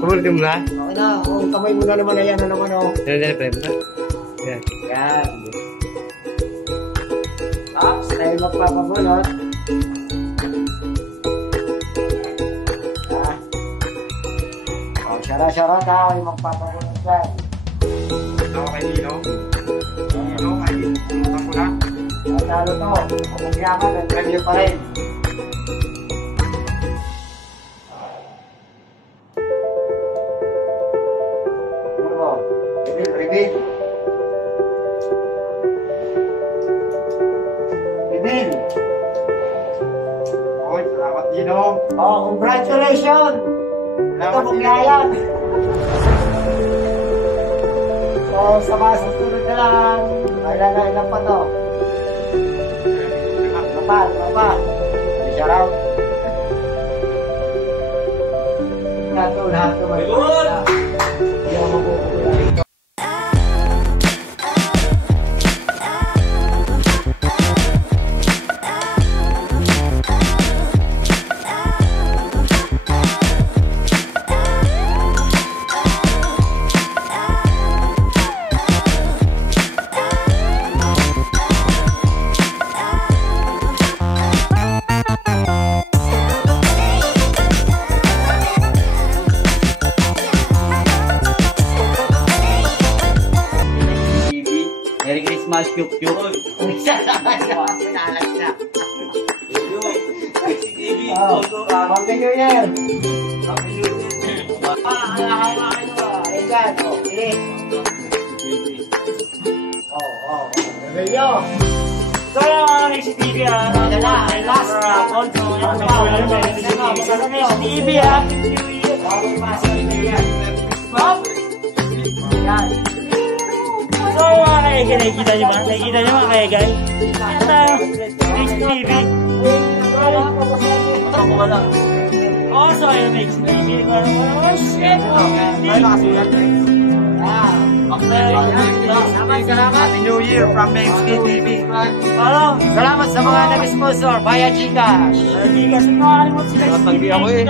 Pumulti mo na? Okay na. Oh, kamay mo na naman. Ayan na naman, oh. Dali, pre. Yan. Yan. Tapos, tayo magpapabulot. Oh, syara-syara tayo magpapabulot dyan. Ako kay Nino. Nino, ay pulutan ko na. Natalo to. Kung yaman, nag-review pa rin. Reveal. Oy, salamat Nino. Oh, congratulations! Ito kung yayan. So, sa mga susunod na lang, ilan pa to? Apa? Shout out. Lahat to. Good! Hindi ako mabukulang. Merry Christmas, Kyuk Kyuk. Pinalag siya. Happy New Year! Happy New Year. Ayan, pilit. Rebelyo. So, yung Next TV last also, Next TV Happy New Year. Yan. So, nakikita nyo ba? Nakikita nyo mga kaya guys? Yan tayo. Next TV. Also, yung Next TV. Oh, shit! Salamat. Happy New Year from Next TV. Salamat sa mga nag-sponsor. Via Gcash. Hindi kasi makakalimot sila. Natanggi ako eh.